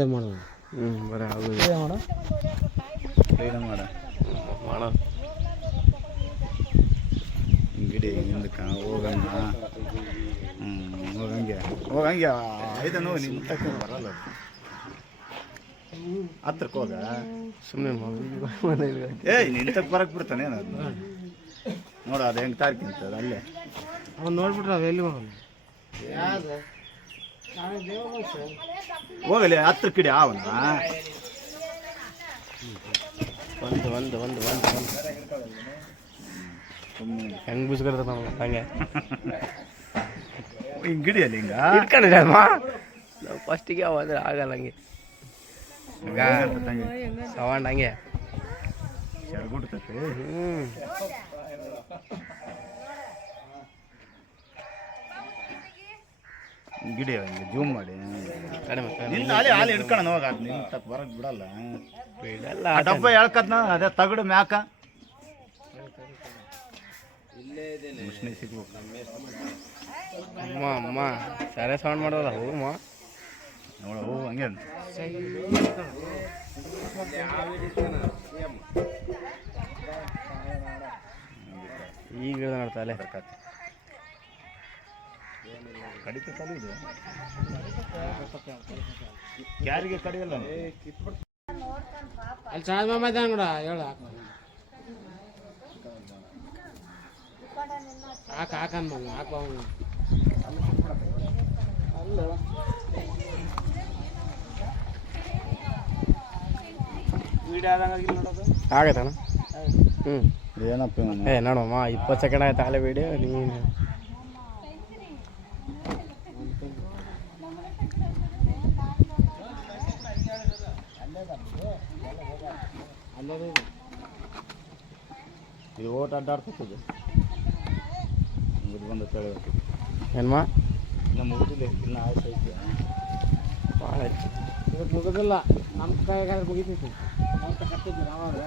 ಇಲ್ದಾಗ ಮಾಡೋದು. ಬರ ಆಗೋದು ಮಾಡ ಗಿಡಿ ಹಿಂದಕ್ಕೆ ಹೋಗಂಗ ಹೋಗಂಗೆ ಇದನ್ನು ನಿಂತಕ್ಕೆ ಬರಲ್ಲ ಹತ್ರಕ್ಕೆ ಹೋಗ ಸುಮ್ಮನೆ ಏಯ್ ನಿಂತಕ್ಕೆ ಬರಕ್ಕೆ ಬಿಡ್ತಾನೆ ಅದು ನೋಡು ಅದು ಹೆಂಗೆ ತಾರ್ಕಿಂತ ಅಲ್ಲೇ ಅವ್ನು ನೋಡ್ಬಿಟ್ರೆ ಅದು ಎಲ್ಲಿ ಹೋಗಲ್ಲ. ಹೋಗಲಿ ಹತ್ರ ಕಿಡಿ ಅವನ ಒಂದು ಹೆಂಗೆ ಬುಸ್ಕರ್ತ ನಾವು ಹಂಗೆ ಹಿಂಗೆ ಗಿಡಿಯಲ್ಲಿ ಹಿಂಗ ಇಟ್ಕೊಂಡಿಲ್ಲ ನಾವು ಫಸ್ಟಿಗೆ ಅವ ಅಂದ್ರೆ ಆಗಲ್ಲ ಹಂಗೆ ಸವಾಂಡ್ ಹಂಗೆ ಗುಡ್ತೈತೆ ಗಿಡಿ ಹಿಂಗೆ ಜೂಮ್ ಮಾಡಿ ನಿನ್ನ ಹಾಲಿ ಹಿಡ್ಕೊಳ್ಳೋಣ ಹೋಗ ನಿಂತಕ್ಕೆ ಬರಕ್ಕೆ ಬಿಡಲ್ಲ ಆ ಡಬ್ಬ ಹೇಳ್ಕದ್ನ ಅದೇ ತಗಡು ಮ್ಯಾಕ ಮುಷ್ಣಿ ಸಿಗ್ಬೇಕು ಅಮ್ಮ ಸರಿ ಸೌಂಡ್ ಮಾಡೋಲ್ಲ ಹೋಗಮ್ಮ ನೋಡ ಹೋ ಹಂಗೆ ಈಗ ನೋಡ್ತಾಳೆ ಕಡಿತ ತಲೆ ಇದೆ ಯಾರಿಗೆ ಕಡಿಯಲ್ಲ ಅಲ್ಲಿ ಚಾರ್ಜ್ ಮಾಮ ಕೂಡ ಹೇಳ ಹಾಕನ್ ಮಗ ಹಾಕ ಆಗತ್ತಣ್ಣ ಏನಪ್ಪ ನೋಡಮ್ಮ 20 ಸೆಕೆಂಡ್ ಆಯ್ತು ಆಗಲೇ ವಿಡಿಯೋ ನೀನು ಇದು ಓಟ್ ಅಡ್ಡಾಡ್ತದೆ ಇದು ಬಂದು ತಳಿಬೇಕು ಏನ್ಮ ಇನ್ನು ಮುಗಿದಿಲ್ಲ ಇನ್ನು ಆಯ್ತು ಐತೆ ಭಾಳ ಆಯ್ತು ಇವತ್ತು ಮುಗಿದಿಲ್ಲ ನಮ್ಮ ಕೈಗಾದ್ರೆ ಮುಗಿತೈತಿ ಅಂತ ಕಟ್ಟಿದ್ವಿ ನಾವಾಗ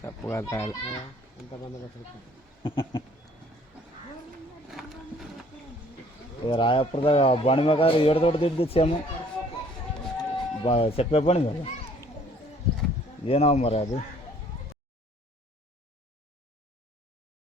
ತಪ್ಪು ಅಂತ ಬಂದ ರಾಯಪುರದಾಗ ಬಣಿಮ್ಯಾಗ ಎರಡು ದೊಡ್ಡದಿದ್ದು ಸೇಮು ಸೆಪ್ಪೆ ಬಣಿಮ್ಯಾಗ ಏನವ ಮರ ಅದು